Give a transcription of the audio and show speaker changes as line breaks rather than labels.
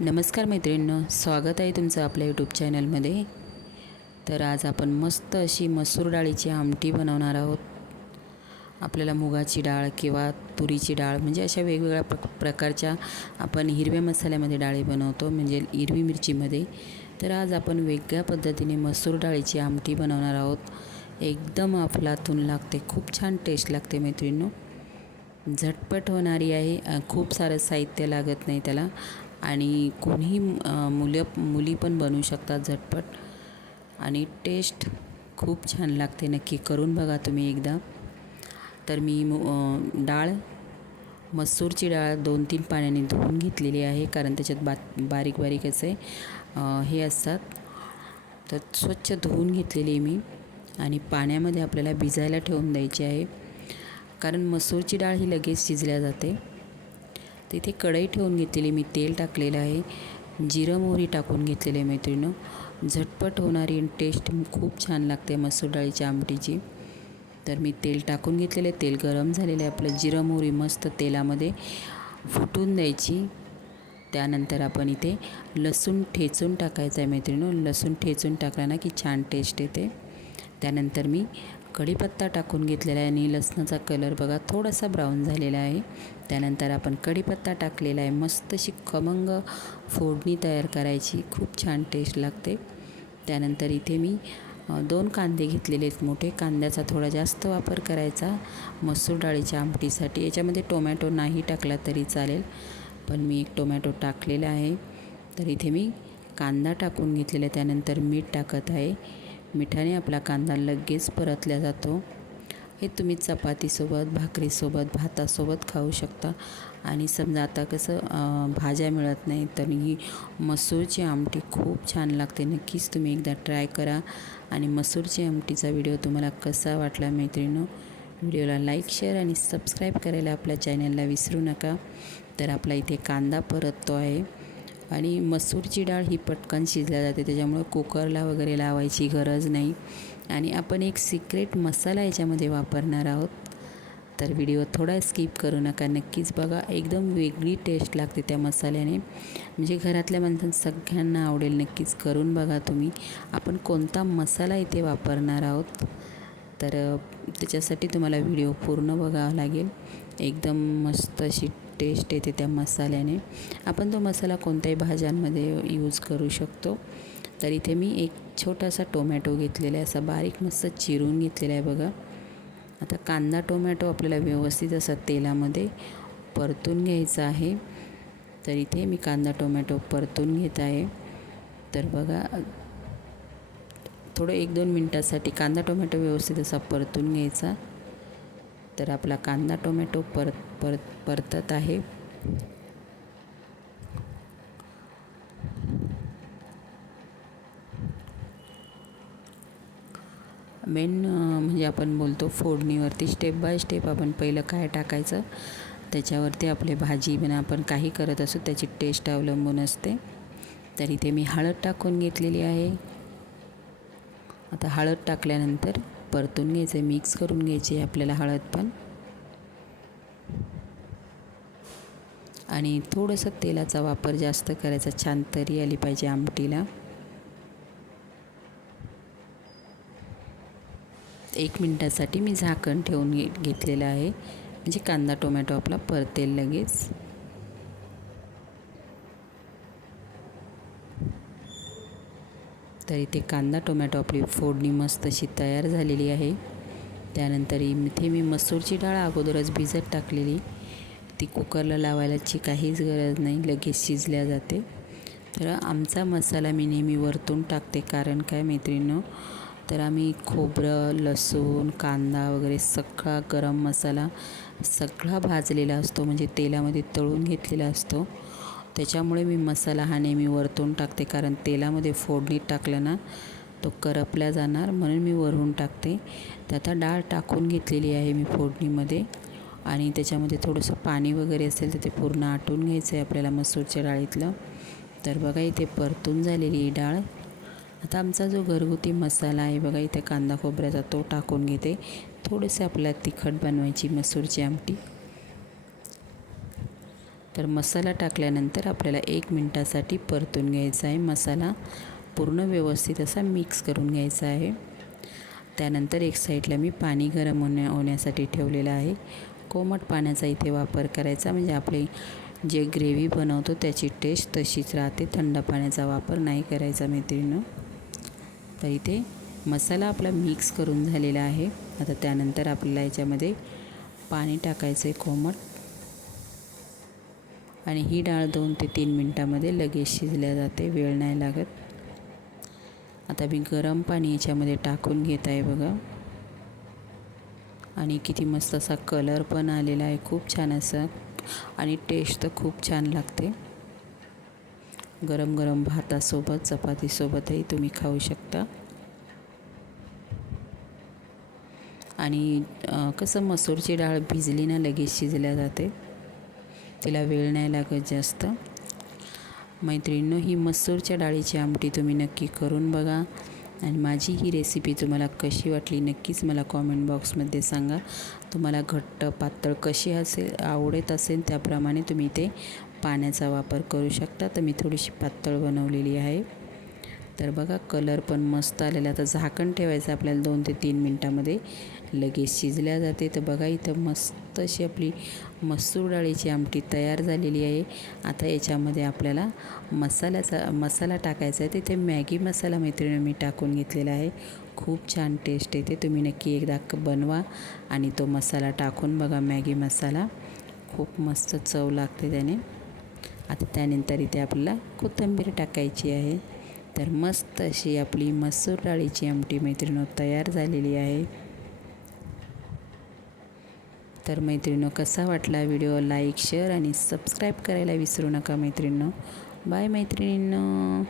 नमस्कार मैत्रिणींनो स्वागत आहे तुमचं आपल्या यूट्यूब चॅनलमध्ये तर आज आपण मस्त अशी मसूर डाळीची आमटी बनवणार आहोत. आपल्याला मुगाची डाळ किंवा तुरीची डाळ म्हणजे अशा वेगवेगळ्या प्र प्रकारच्या आपण हिरव्या मसाल्यामध्ये डाळी बनवतो म्हणजे हिरवी मिरचीमध्ये. तर आज आपण वेगळ्या पद्धतीने मसूर डाळीची आमटी बनवणार आहोत. एकदम अफलातून लागते खूप छान टेस्ट लागते मैत्रिणींनो. झटपट होणारी आहे खूप सारं साहित्य लागत नाही त्याला. आणि कोणीही मुलं मुली पण बनवू शकतात झटपट. आणि टेस्ट खूप छान लागते नक्की करून बघा तुम्ही एकदा. तर मी डाळ मसूरची डाळ दोन तीन पाण्याने धुवून घेतलेली आहे कारण त्याच्यात बा बारीक बारीक असे हे असतात. तर स्वच्छ धुवून घेतलेली आहे मी आणि पाण्यामध्ये आपल्याला भिजायला ठेवून द्यायची आहे. कारण मसूरची डाळ ही लगेच शिजल्या जाते. तिथे कढई ठेवून घेतलेली मी तेल टाकलेलं आहे. जिरं मोहरी टाकून घेतलेली आहे मैत्रिणं झटपट होणारी टेस्ट खूप छान लागते मसूर डाळीच्या आमटीची. तर मी तेल टाकून घेतलेलं आहे. तेल गरम झालेलं आहे आपलं. जिरं मोहरी मस्त तेलामध्ये फुटून द्यायची. त्यानंतर आपण इथे लसूण ठेचून टाकायचं आहे मैत्रिणं लसूण ठेचून टाकला ना की छान टेस्ट येते. त्यानंतर मी कढीपत्ता टाकून घेतलेला आहे आणि लसणाचा कलर बघा थोडासा ब्राऊन झालेला आहे. त्यानंतर आपण कढीपत्ता टाकलेला आहे. मस्त अशी खमंग फोडणी तयार करायची. खूप छान टेस्ट लागते. त्यानंतर इथे मी दोन कांदे घेतलेले आहेत मोठे. कांद्याचा थोडा जास्त वापर करायचा. मसूर डाळीच्या आमटीसाठी. याच्यामध्ये टोमॅटो नाही टाकला तरी चालेल. पण मी एक टोमॅटो टाकलेला आहे. तर इथे मी कांदा टाकून घेतलेला आहे. त्यानंतर मीठ टाकत आहे. मिठाने आपला कांदा लगेच परतला जातो. हे तुम्ही चपातीसोबत भाकरीसोबत भातासोबत खाऊ शकता. आणि समजा आता कसं भाज्या मिळत नाही तर ही मसूरची आमटी खूप छान लागते. नक्कीच तुम्ही एकदा ट्राय करा. आणि मसूरची आमटीचा व्हिडिओ तुम्हाला कसा वाटला मैत्रिणीनो व्हिडिओला लाईक शेअर आणि सबस्क्राईब करायला आपल्या चॅनलला विसरू नका. तर आपला इथे कांदा परततो आहे आणि मसूरची डाळ ही पटकन शिजल्या जाते त्याच्यामुळं कुकरला वगैरे लावायची गरज नाही. आणि आपण एक सिक्रेट मसाला याच्यामध्ये वापरणार आहोत. तर व्हिडिओ थोडा स्किप करू नका. नक्कीच बघा एकदम वेगळी टेस्ट लागते त्या मसाल्याने. म्हणजे घरातल्या माणसांना सगळ्यांना आवडेल नक्कीच करून बघा तुम्ही. आपण कोणता मसाला इथे वापरणार आहोत? तर त्याच्यासाठी तुम्हाला व्हिडिओ पूर्ण बघावा लागेल. एकदम मस्त अशी टेस्ट येते त्या मसाल्याने. आपण तो मसाला कोणत्याही भाज्यांमध्ये यूज करू शकतो. तर इथे मी एक छोटासा टोमॅटो घेतलेला आहे. असा बारीक मस्त चिरून घेतलेला आहे बघा. आता कांदा टोमॅटो आपल्याला व्यवस्थित असा तेलामध्ये परतून घ्यायचा आहे. तर इथे मी कांदा टोमॅटो परतून घेत आहे. तर बघा थोडं एक दोन मिनटासाठी कांदा टोमॅटो व्यवस्थित असा परतून घ्यायचा. तर आपला कांदा टोमॅटो परत परत परतत आहे. मेन म्हणजे आपण बोलतो फोडणीवरती. स्टेप बाय स्टेप आपण पहिलं काय टाकायचं त्याच्यावरती आपले भाजी म्हणा आपण काही करत असू त्याची टेस्ट अवलंबून असते. तर इथे मी हळद टाकून घेतलेली आहे. आता हळद टाकल्यानंतर परतून घ्यायचं आहे मिक्स करून घ्यायची आपल्याला हळद पण. आणि थोडंसं तेलाचा वापर जास्त करायचा छान तरी आली पाहिजे आमटीला. एक मिनटासाठी मी झाकण ठेवून घेतलेलं आहे. म्हणजे कांदा टोमॅटो आपला परतेल लगेच. तर इथे कांदा टोमॅटो आपली फोडणी मस्त अशी तयार झालेली आहे. त्यानंतर इथे मी मसूरची डाळ अगोदरच भिजत टाकलेली. ती कुकरला लावायलाची काहीच गरज नाही लगेच शिजल्या जाते. तर आमचा मसाला मी नेहमी वरतून टाकते कारण काय मैत्रिणीनं? तर आम्ही खोबरं लसूण कांदा वगैरे सगळा गरम मसाला सगळा भाजलेला असतो म्हणजे तेलामध्ये तळून घेतलेला असतो. त्याच्यामुळे मी मसाला हा नेहमी वरतून टाकते कारण तेलामध्ये फोडणीत टाकलं ना तो करपला जाणार म्हणून मी वरून टाकते. तर आता डाळ टाकून घेतलेली आहे मी फोडणीमध्ये आणि त्याच्यामध्ये थोडंसं पाणी वगैरे असेल तर ते पूर्ण आटून घ्यायचं आहे आपल्याला मसूरच्या डाळीतलं. तर बघा इथे परतून झालेली ही डाळ. आता आमचा जो घरगुती मसाला आहे बघा इथे कांदा खोबऱ्याचा तो टाकून घेते. थोडेसे आपल्याला तिखट बनवायची मसूरची आमटी. तर मसाला टाकल्यानंतर आपल्याला एक मिनटासाठी परतून घ्यायचा आहे. मसाला पूर्ण व्यवस्थित असा मिक्स करून घ्यायचा आहे. त्यानंतर एक साईडला मी पाणी गरम होण्या होण्यासाठी ठेवलेलं आहे. कोमट पाण्याचा इथे वापर करायचा म्हणजे आपले जे ग्रेव्ही बनवतो त्याची टेस्ट तशीच राहते. थंड पाण्याचा वापर नाही करायचा मैत्रिणीनं. तर इथे मसाला आपला मिक्स करून झालेला आहे. आता त्यानंतर आपल्याला याच्यामध्ये पाणी टाकायचं आहे कोमट. आणि ही डाळ दोन ते तीन मिनटामध्ये लगेच शिजल्या जाते. वेळ नाही लागत. आता मी गरम पाणी याच्यामध्ये टाकून घेत आहे बघा. आणि किती मस्त असा कलर पण आलेला आहे. खूप छान असा. आणि टेस्ट तर खूप छान लागते. गरम गरम भातासोबत चपातीसोबतही तुम्ही खाऊ शकता. आणि कसं मसूरची डाळ भिजली ना लगेच शिजल्या जाते. तिला वेळ नाही लागत जास्त. मैत्रिणींनो ही मसूरच्या डाळीची आमटी तुम्ही नक्की करून बघा. आणि माझी ही रेसिपी तुम्हाला कशी वाटली नक्कीच मला कॉमेंट बॉक्समध्ये सांगा. तुम्हाला घट्ट पातळ कशी असेल आवडत असेल त्याप्रमाणे तुम्ही ते पाण्याचा वापर करू शकता. तर मी थोडीशी पातळ बनवलेली आहे. तर बघा कलर पण मस्त आलेला आता झाकण ठेवायचं आपल्याला दोन ते तीन मिनटामध्ये. लगेच शिजल्या जाते. तर बघा इथं मस्त अशी आपली मसूर डाळीची आमटी तयार झालेली आहे. आता याच्यामध्ये आपल्याला मसाल्याचा मसाला टाकायचा आहे. तिथे मॅगी मसाला मैत्रिणी मी टाकून घेतलेला आहे. खूप छान टेस्ट येते. तुम्ही नक्की एकदा बनवा आणि तो मसाला टाकून बघा मॅगी मसाला. खूप मस्त चव लागते त्याने. आता त्यानंतर इथे आपल्याला कोथिंबीर टाकायची आहे. तर मस्त अशी आपली मसूर डाळीची आमटी मैत्रिणी तयार झालेली आहे. तर मैत्रिणीनं कसा वाटला व्हिडिओ? लाईक शेअर आणि सबस्क्राईब करायला विसरू नका मैत्रिणीनं. बाय मैत्रिणींनो.